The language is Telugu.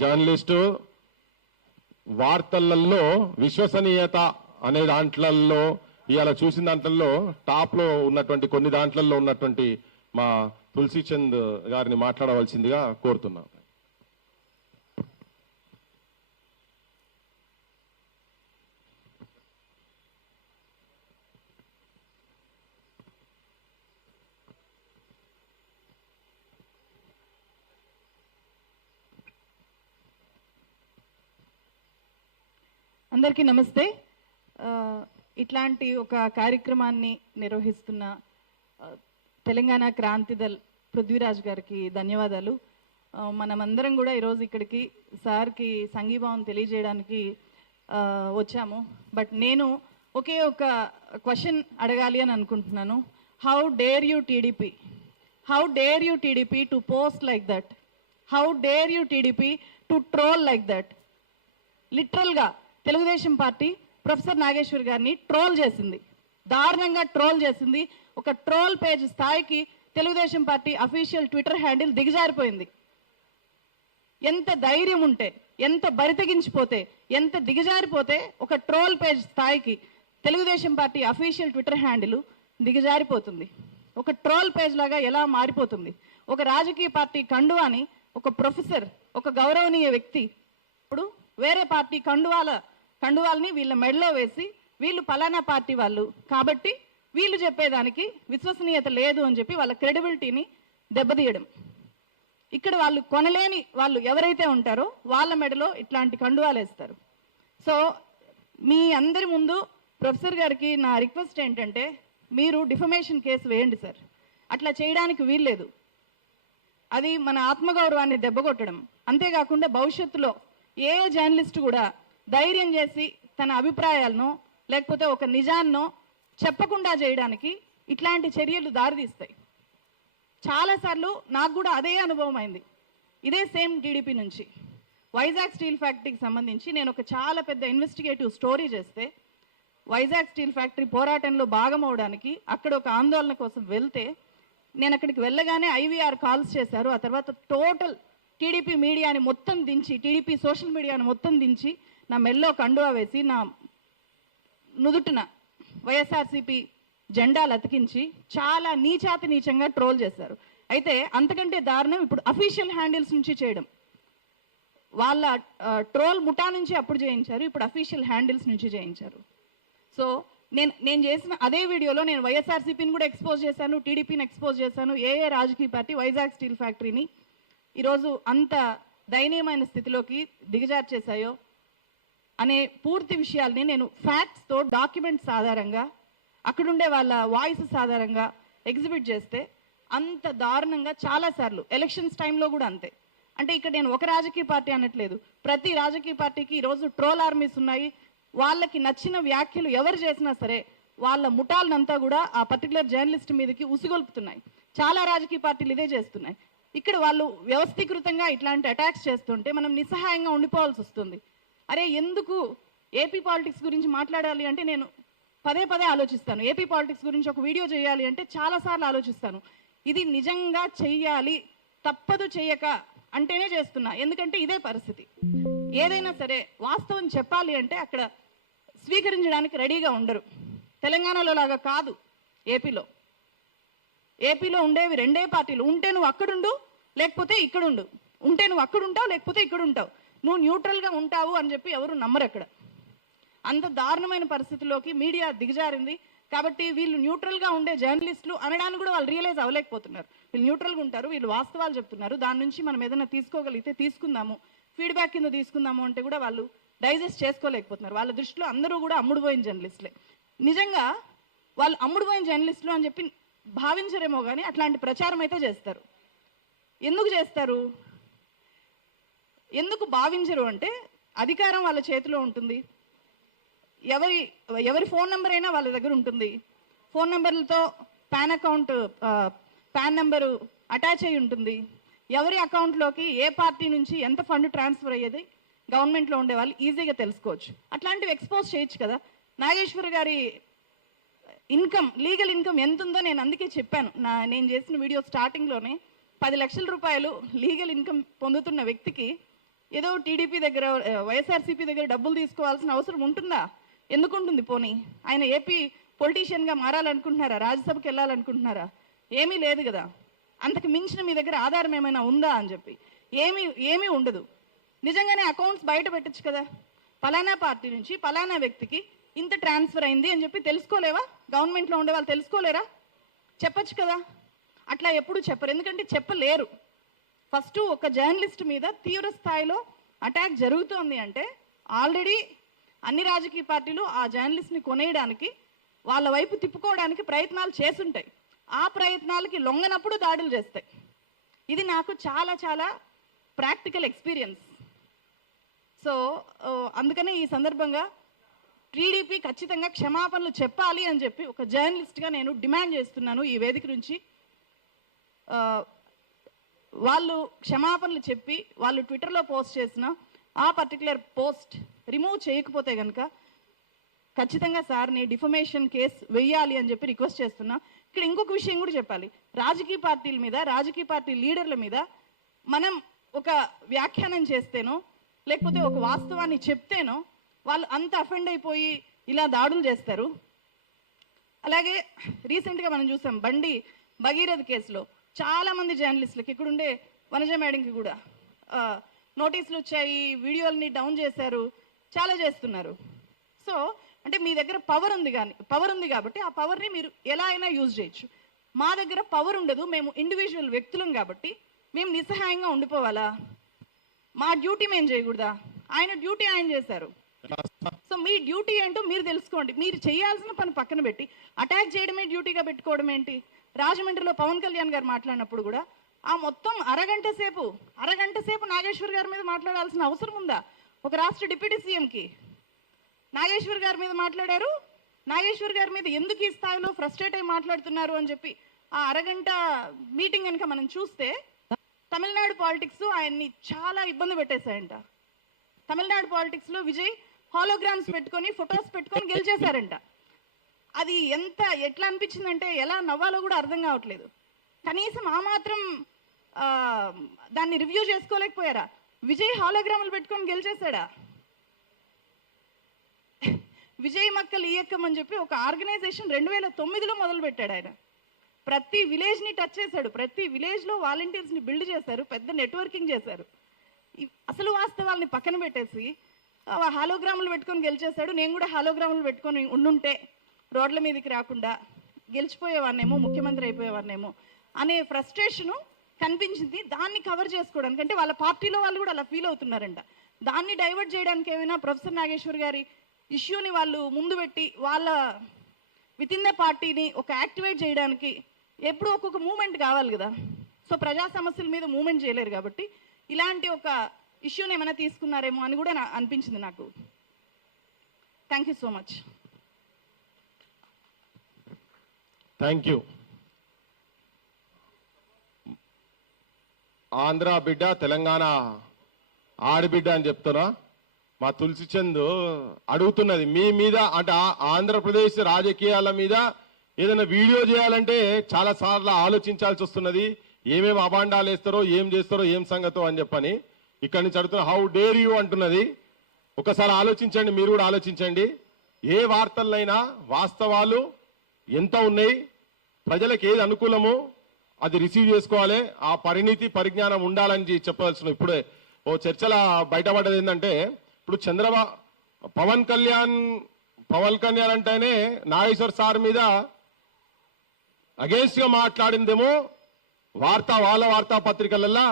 జర్నలిస్టు వార్తలలో విశ్వసనీయత అనే దాంట్లలో ఇవాళ చూసిన దాంట్లలో టాప్లో ఉన్నటువంటి కొన్ని దాంట్లలో ఉన్నటువంటి మా తులసీచంద్ గారిని మాట్లాడవలసిందిగా కోరుతున్నాం. అందరికీ నమస్తే. ఇట్లాంటి ఒక కార్యక్రమాన్ని నిర్వహిస్తున్న తెలంగాణ క్రాంతి దళ్ పృథ్వీరాజ్ గారికి ధన్యవాదాలు. మనమందరం కూడా ఈరోజు ఇక్కడికి సార్కి సంఘీభావం తెలియజేయడానికి వచ్చాము. బట్ నేను ఒకే ఒక క్వశ్చన్ అడగాలి అని అనుకుంటున్నాను. How dare you TDP, how dare you TDP to post like that, how dare you TDP to troll like that. లిటరల్గా తెలుగుదేశం పార్టీ ప్రొఫెసర్ నాగేశ్వర్ గారిని ట్రోల్ చేసింది, దారుణంగా ట్రోల్ చేసింది. ఒక ట్రోల్ పేజ్ స్థాయికి Telugu Desam party official Twitter handle దిగజారిపోయింది. ఎంత ధైర్యం ఉంటే, ఎంత బరితెగించిపోతే, ఎంత దిగజారిపోతే ఒక ట్రోల్ పేజ్ స్థాయికి Telugu Desam party official Twitter handle దిగజారిపోతుంది. ఒక ట్రోల్ పేజ్ లాగా ఎలా మారిపోతుంది. ఒక రాజకీయ పార్టీ కండువాని ఒక ప్రొఫెసర్, ఒక గౌరవనీయ వ్యక్తి ఇప్పుడు వేరే పార్టీ కండువాల్ని వీళ్ళ మెడలో వేసి వీళ్ళు పలానా పార్టీ వాళ్ళు కాబట్టి వీళ్ళు చెప్పేదానికి విశ్వసనీయత లేదు అని చెప్పి వాళ్ళ క్రెడిబిలిటీని దెబ్బతీయడం. ఇక్కడ వాళ్ళు కొనలేని వాళ్ళు ఎవరైతే ఉంటారో వాళ్ళ మెడలో ఇట్లాంటి కండువాలు వేస్తారు. సో మీ అందరి ముందు ప్రొఫెసర్ గారికి నా రిక్వెస్ట్ ఏంటంటే, మీరు డిఫమేషన్ కేసు వేయండి సార్. అట్లా చేయడానికి వీల్లేదు. అది మన ఆత్మగౌరవాన్ని దెబ్బకొట్టడం. అంతేకాకుండా భవిష్యత్తులో ఏ జర్నలిస్ట్ కూడా ధైర్యం చేసి తన అభిప్రాయాలను లేకపోతే ఒక నిజాన్నో చెప్పకుండా చేయడానికి ఇట్లాంటి చర్యలు దారితీస్తాయి. చాలాసార్లు నాకు కూడా అదే అనుభవం అయింది. ఇదే సేమ్ టీడీపీ నుంచి వైజాగ్ స్టీల్ ఫ్యాక్టరీకి సంబంధించి నేను ఒక చాలా పెద్ద ఇన్వెస్టిగేటివ్ స్టోరీ చేస్తే, వైజాగ్ స్టీల్ ఫ్యాక్టరీ పోరాటంలో భాగమవడానికి అక్కడ ఒక ఆందోళన కోసం వెళ్తే, నేను అక్కడికి వెళ్ళగానే ఐవీఆర్ కాల్స్ చేశారు. ఆ తర్వాత టోటల్ టీడీపీ మీడియాని మొత్తం దించి, టీడీపీ సోషల్ మీడియాని మొత్తం దించి నా మెల్లో కండువా వేసి నా నుదుటిన వైఎస్ఆర్సీపీ జెండాలు అతికించి చాలా నీచాతి నీచంగా ట్రోల్ చేశారు. అయితే అంతకంటే దారుణం ఇప్పుడు అఫీషియల్ హ్యాండిల్స్ నుంచి చేయడం. వాళ్ళ ట్రోల్ ముఠా నుంచి అప్పుడు చేయించారు, ఇప్పుడు అఫీషియల్ హ్యాండిల్స్ నుంచి చేయించారు. సో నేను చేసిన అదే వీడియోలో నేను వైఎస్ఆర్సీపీని కూడా ఎక్స్పోజ్ చేశాను, టీడీపీని ఎక్స్పోజ్ చేశాను. ఏ రాజకీయ పార్టీ వైజాగ్ స్టీల్ ఫ్యాక్టరీని ఈరోజు అంత దయనీయమైన స్థితిలోకి దిగజార్చేశాయో అనే పూర్తి విషయాల్ని నేను ఫ్యాక్ట్స్తో, డాక్యుమెంట్స్ ఆధారంగా, అక్కడుండే వాళ్ళ వాయిసెస్ ఆధారంగా ఎగ్జిబిట్ చేస్తే అంత దారుణంగా చాలాసార్లు ఎలక్షన్స్ టైంలో కూడా అంతే. అంటే ఇక్కడ నేను ఒక రాజకీయ పార్టీ అనట్లేదు, ప్రతి రాజకీయ పార్టీకి ఈరోజు ట్రోల్ ఆర్మీస్ ఉన్నాయి. వాళ్ళకి నచ్చిన వ్యాఖ్యలు ఎవరు చేసినా సరే వాళ్ళ ముఠాలనంతా కూడా ఆ పర్టికులర్ జర్నలిస్ట్ మీదకి ఉసిగొల్పుతున్నాయి. చాలా రాజకీయ పార్టీలు ఇదే చేస్తున్నాయి. ఇక్కడ వాళ్ళు వ్యవస్థీకృతంగా ఇట్లాంటి అటాక్స్ చేస్తుంటే మనం నిస్సహాయంగా ఉండిపోవాల్సి వస్తుంది. అరే ఎందుకు ఏపీ పాలిటిక్స్ గురించి మాట్లాడాలి అంటే నేను పదే పదే ఆలోచిస్తాను. ఏపీ పాలిటిక్స్ గురించి ఒక వీడియో చేయాలి అంటే చాలాసార్లు ఆలోచిస్తాను. ఇది నిజంగా చెయ్యాలి, తప్పదు చెయ్యక అంటేనే చేస్తున్నా. ఎందుకంటే ఇదే పరిస్థితి. ఏదైనా సరే వాస్తవం చెప్పాలి అంటే అక్కడ స్వీకరించడానికి రెడీగా ఉండరు. తెలంగాణలో లాగా కాదు. ఏపీలో ఉండేవి రెండే పార్టీలు. ఉంటే నువ్వు అక్కడుండు, లేకపోతే ఇక్కడుండు. ఉంటే నువ్వు అక్కడుంటావు, లేకపోతే ఇక్కడ ఉంటావు. నువ్వు న్యూట్రల్గా ఉంటావు అని చెప్పి ఎవరు నమ్మరు అక్కడ. అంత దారుణమైన పరిస్థితిలోకి మీడియా దిగజారింది. కాబట్టి వీళ్ళు న్యూట్రల్గా ఉండే జర్నలిస్టులు అనడానికి కూడా వాళ్ళు రియలైజ్ అవ్వలేకపోతున్నారు. వీళ్ళు న్యూట్రల్గా ఉంటారు, వీళ్ళు వాస్తవాలు చెప్తున్నారు, దాని నుంచి మనం ఏదైనా తీసుకోగలిగితే తీసుకుందాము, ఫీడ్బ్యాక్ కింద తీసుకుందాము అంటే కూడా వాళ్ళు డైజెస్ట్ చేసుకోలేకపోతున్నారు. వాళ్ళ దృష్టిలో అందరూ కూడా అమ్ముడుపోయిన జర్నలిస్టులే. నిజంగా వాళ్ళు అమ్ముడుపోయిన జర్నలిస్టులు అని చెప్పి భావించరేమో కానీ అట్లాంటి ప్రచారం అయితే చేస్తారు. ఎందుకు చేస్తారు, ఎందుకు భావించరు అంటే అధికారం వాళ్ళ చేతిలో ఉంటుంది. ఎవరి ఫోన్ నెంబర్ అయినా వాళ్ళ దగ్గర ఉంటుంది. ఫోన్ నెంబర్లతో పాన్ నెంబరు అటాచ్ అయి ఉంటుంది. ఎవరి అకౌంట్లోకి ఏ పార్టీ నుంచి ఎంత ఫండ్ ట్రాన్స్ఫర్ అయ్యేది గవర్నమెంట్లో ఉండే వాళ్ళు ఈజీగా తెలుసుకోవచ్చు. అట్లాంటివి ఎక్స్పోజ్ చేయొచ్చు కదా. నాగేశ్వర్ గారి ఇన్కమ్, లీగల్ ఇన్కమ్ ఎంత ఉందో నేను అందుకే చెప్పాను. నేను చేసిన వీడియో స్టార్టింగ్లోనే 10 లక్షల రూపాయలు లీగల్ ఇన్కమ్ పొందుతున్న వ్యక్తికి ఏదో టీడీపీ దగ్గర వైఎస్ఆర్సీపీ దగ్గర డబ్బులు తీసుకోవాల్సిన అవసరం ఉంటుందా? ఎందుకు ఉంటుంది? పోనీ ఆయన ఏపీ పొలిటీషియన్గా మారాలనుకుంటున్నారా? రాజ్యసభకి వెళ్ళాలనుకుంటున్నారా? ఏమీ లేదు కదా. అంతకు మించిన మీ దగ్గర ఆధారం ఏమైనా ఉందా అని చెప్పి ఏమీ ఉండదు. నిజంగానే అకౌంట్స్ బయట పెట్టచ్చు కదా. పలానా పార్టీ నుంచి పలానా వ్యక్తికి ఇంత ట్రాన్స్ఫర్ అయింది అని చెప్పి తెలుసుకోలేవా? గవర్నమెంట్లో ఉండే వాళ్ళు తెలుసుకోలేరా? చెప్పచ్చు కదా. అట్లా ఎప్పుడు చెప్పరు, ఎందుకంటే చెప్పలేరు. ఫస్ట్ ఒక జర్నలిస్ట్ మీద తీవ్ర స్థాయిలో అటాక్ జరుగుతోంది అంటే ఆల్రెడీ అన్ని రాజకీయ పార్టీలు ఆ జర్నలిస్ట్ని కొనేయడానికి, వాళ్ళ వైపు తిప్పుకోవడానికి ప్రయత్నాలు చేసుంటాయి. ఆ ప్రయత్నాలకి లొంగనప్పుడు దాడులు చేస్తాయి. ఇది నాకు చాలా చాలా ప్రాక్టికల్ ఎక్స్పీరియన్స్. సో అందుకనే ఈ సందర్భంగా టీడీపీ ఖచ్చితంగా క్షమాపణలు చెప్పాలి అని చెప్పి ఒక జర్నలిస్ట్గా నేను డిమాండ్ చేస్తున్నాను ఈ వేదిక నుంచి. వాళ్ళు క్షమాపణలు చెప్పి వాళ్ళు ట్విట్టర్లో పోస్ట్ చేసిన ఆ పర్టికులర్ పోస్ట్ రిమూవ్ చేయకపోతే కనుక ఖచ్చితంగా సార్ని డిఫమేషన్ కేసు వెయ్యాలి అని చెప్పి రిక్వెస్ట్ చేస్తున్నా. ఇక్కడ ఇంకొక విషయం కూడా చెప్పాలి. రాజకీయ పార్టీల మీద, రాజకీయ పార్టీ లీడర్ల మీద మనం ఒక వ్యాఖ్యానం చేస్తేనో లేకపోతే ఒక వాస్తవాన్ని చెప్తేనో వాళ్ళు అంత అఫెండ్ అయిపోయి ఇలా దాడులు చేస్తారు. అలాగే రీసెంట్గా మనం చూసాం బండి భగీరథ్ కేసులో చాలామంది జర్నలిస్టులకి, ఇక్కడుండే వనజ మేడంకి కూడా నోటీసులు వచ్చాయి, వీడియోలని డౌన్ చేశారు, చాలా చేస్తున్నారు. సో అంటే మీ దగ్గర పవర్ ఉంది కాబట్టి ఆ పవర్ని మీరు ఎలా అయినా యూజ్ చేయొచ్చు. మా దగ్గర పవర్ ఉండదు, మేము ఇండివిజువల్ వ్యక్తులం కాబట్టి మేము నిస్సహాయంగా ఉండిపోవాలా? మా డ్యూటీ మేము చేయకూడదా? ఆయన డ్యూటీ ఆయన చేశారు. సో మీ డ్యూటీ ఏంటో మీరు తెలుసుకోండి. మీరు చేయాల్సిన పని పక్కన పెట్టి అటాక్ చేయడమే డ్యూటీగా పెట్టుకోవడం ఏంటి? రాజమండ్రిలో పవన్ కళ్యాణ్ గారు మాట్లాడినప్పుడు కూడా ఆ మొత్తం అరగంట సేపు నాగేశ్వర్ గారి మీద మాట్లాడాల్సిన అవసరం ఉందా? ఒక రాష్ట్ర డిప్యూటీ సీఎంకి నాగేశ్వర్ గారి మీద మాట్లాడారు. నాగేశ్వర్ గారి మీద ఎందుకు ఈ స్థాయిలో ఫ్రస్ట్రేట్ అయి మాట్లాడుతున్నారు అని చెప్పి ఆ అరగంట మీటింగ్ కనుక మనం చూస్తే తమిళనాడు పాలిటిక్స్ ఆయన్ని చాలా ఇబ్బంది పెట్టేశాయంట. తమిళనాడు పాలిటిక్స్లో విజయ్ హాలోగ్రామ్స్ పెట్టుకొని, ఫొటోస్ పెట్టుకొని గెలిచేశారంట. అది ఎట్లా అనిపించిందంటే ఎలా నవ్వాలో కూడా అర్థం కావట్లేదు. కనీసం ఆ మాత్రం దాన్ని రివ్యూ చేసుకోలేకపోయారా? విజయ్ హాలోగ్రాములు పెట్టుకొని గెలిచేశాడా? విజయ్ మక్కల్ ఈయక్కం అని చెప్పి ఒక ఆర్గనైజేషన్ 2009లో మొదలు పెట్టాడు ఆయన. ప్రతి విలేజ్ని టచ్ చేశాడు, ప్రతి విలేజ్లో వాలంటీర్స్ని బిల్డ్ చేశారు, పెద్ద నెట్వర్కింగ్ చేశారు. అసలు వాస్తవాల్ని పక్కన పెట్టేసి హాలోగ్రాములు పెట్టుకొని గెలిచేశాడు. నేను కూడా హాలోగ్రాములు పెట్టుకొని ఉండుంటే రోడ్ల మీదకి రాకుండా గెలిచిపోయేవాన్నేమో, ముఖ్యమంత్రి అయిపోయేవాన్నేమో అనే ఫ్రస్ట్రేషను కనిపించింది. దాన్ని కవర్ చేసుకోవడానికి, అంటే వాళ్ళ పార్టీలో వాళ్ళు కూడా అలా ఫీల్ అవుతున్నారంట. దాన్ని డైవర్ట్ చేయడానికి ఏమైనా ప్రొఫెసర్ నాగేశ్వర్ గారి ఇష్యూని వాళ్ళు ముందు పెట్టి వాళ్ళ విత్ ఇన్ ద పార్టీని ఒక యాక్టివేట్ చేయడానికి ఎప్పుడు ఒక్కొక్క మూమెంట్ కావాలి కదా. సో ప్రజా సమస్యల మీద మూమెంట్ చేయలేరు కాబట్టి ఇలాంటి ఒక ఇష్యూని ఏమైనా తీసుకున్నారేమో అని కూడా అనిపించింది నాకు. Thank you so much. Thank you. Andhra బిడ్డ, తెలంగాణ ఆడబిడ్డ అని చెప్తున్నా. మా తులసి చంద్ అడుగుతున్నది మీ మీద, అంటే ఆంధ్రప్రదేశ్ రాజకీయాల మీద ఏదైనా వీడియో చేయాలంటే చాలా సార్లు ఆలోచించాల్సి వస్తున్నది. ఏమేమి అబాండాలు వేస్తారో, ఏం చేస్తారో, ఏం సంగతో అని చెప్పని ఇక్కడి నుంచి అడుగుతున్నా. హౌ డేర్ యూ అంటున్నది. ఒకసారి ఆలోచించండి, మీరు కూడా ఆలోచించండి. ఏ వార్తలైనా వాస్తవాలు ఎంత ఉన్నాయి, ప్రజలకు ఏది అనుకూలమో అది రిసీవ్ చేసుకోవాలి. ఆ పరిజ్ఞానం ఉండాలని చెప్పవలసిన ఇప్పుడే ఓ చర్చల బయటపడ్డది ఏంటంటే, ఇప్పుడు పవన్ కళ్యాణ్ అంటేనే నాగేశ్వర్ సార్ మీద అగేన్స్ట్ గా మాట్లాడిందేమో వాళ్ళ వార్తాపత్రికలల్లో